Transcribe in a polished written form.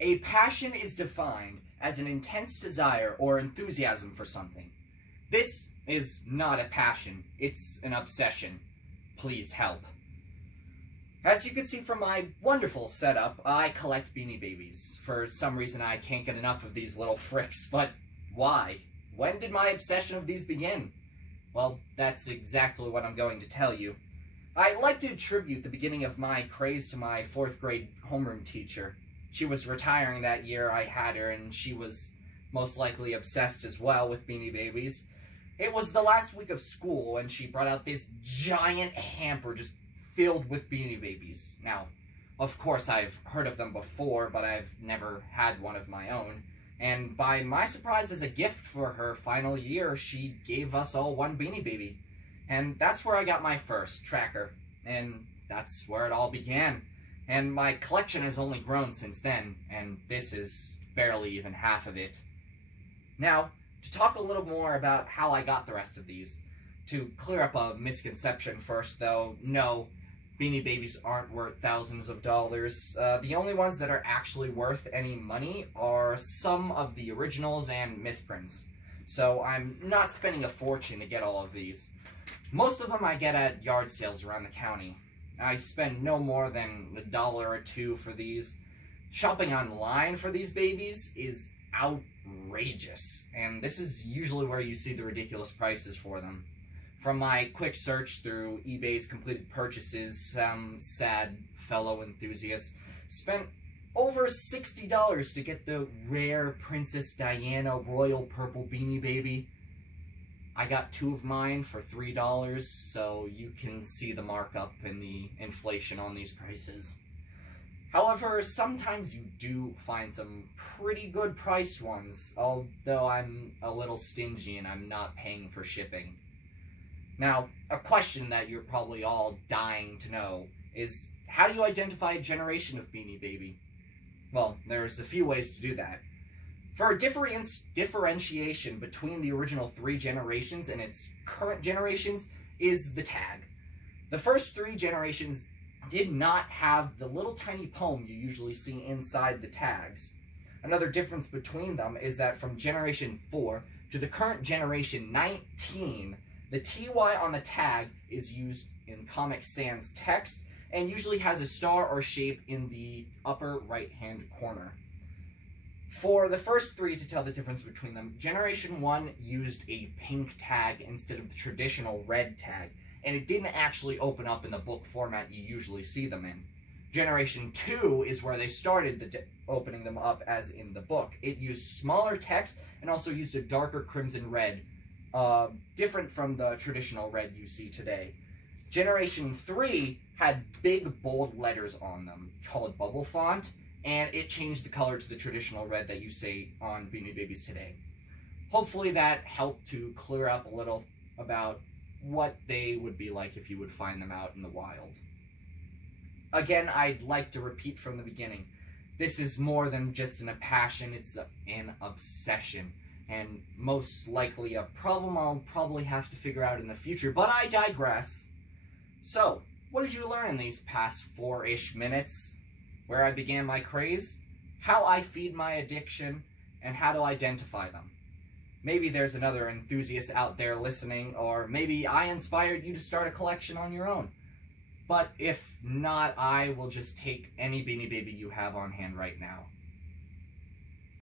A passion is defined as an intense desire or enthusiasm for something. This is not a passion, it's an obsession. Please help. As you can see from my wonderful setup, I collect Beanie Babies. For some reason I can't get enough of these little fricks, but why? When did my obsession of these begin? Well, that's exactly what I'm going to tell you. I like to attribute the beginning of my craze to my 4th grade homeroom teacher. She was retiring that year I had her, and she was most likely obsessed as well with Beanie Babies. It was the last week of school, and she brought out this giant hamper just filled with Beanie Babies. Now, of course I've heard of them before, but I've never had one of my own. And by my surprise, as a gift for her final year, she gave us all one Beanie Baby. And that's where I got my first tracker. And that's where it all began. And my collection has only grown since then, and this is barely even half of it. Now, to talk a little more about how I got the rest of these. To clear up a misconception first, though, no, Beanie Babies aren't worth thousands of dollars. The only ones that are actually worth any money are some of the originals and misprints. So I'm not spending a fortune to get all of these. Most of them I get at yard sales around the county. I spend no more than $1 or $2 for these. Shopping online for these babies is outrageous, and this is usually where you see the ridiculous prices for them. From my quick search through eBay's completed purchases, some sad fellow enthusiast spent over $60 to get the rare Princess Diana Royal Purple Beanie Baby. I got 2 of mine for $3, so you can see the markup and the inflation on these prices. However, sometimes you do find some pretty good priced ones, although I'm a little stingy and I'm not paying for shipping. Now, a question that you're probably all dying to know is, how do you identify a generation of Beanie Baby? Well, there's a few ways to do that. For differentiation between the original 3 generations and its current generations is the tag. The first 3 generations did not have the little tiny poem you usually see inside the tags. Another difference between them is that from Generation 4 to the current Generation 19, the TY on the tag is used in Comic Sans text and usually has a star or shape in the upper right-hand corner. For the first 3 to tell the difference between them, Generation 1 used a pink tag instead of the traditional red tag, and it didn't actually open up in the book format you usually see them in. Generation 2 is where they started opening them up as in the book. It used smaller text and also used a darker crimson red, different from the traditional red you see today. Generation 3 had big bold letters on them, called bubble font, and it changed the color to the traditional red that you see on Beanie Babies today. Hopefully that helped to clear up a little about what they would be like if you would find them out in the wild. Again, I'd like to repeat from the beginning, this is more than just a passion, it's an obsession, and most likely a problem I'll probably have to figure out in the future, but I digress. So, what did you learn in these past 4-ish minutes? Where I began my craze, how I feed my addiction, and how to identify them. Maybe there's another enthusiast out there listening, or maybe I inspired you to start a collection on your own. But if not, I will just take any Beanie Baby you have on hand right now.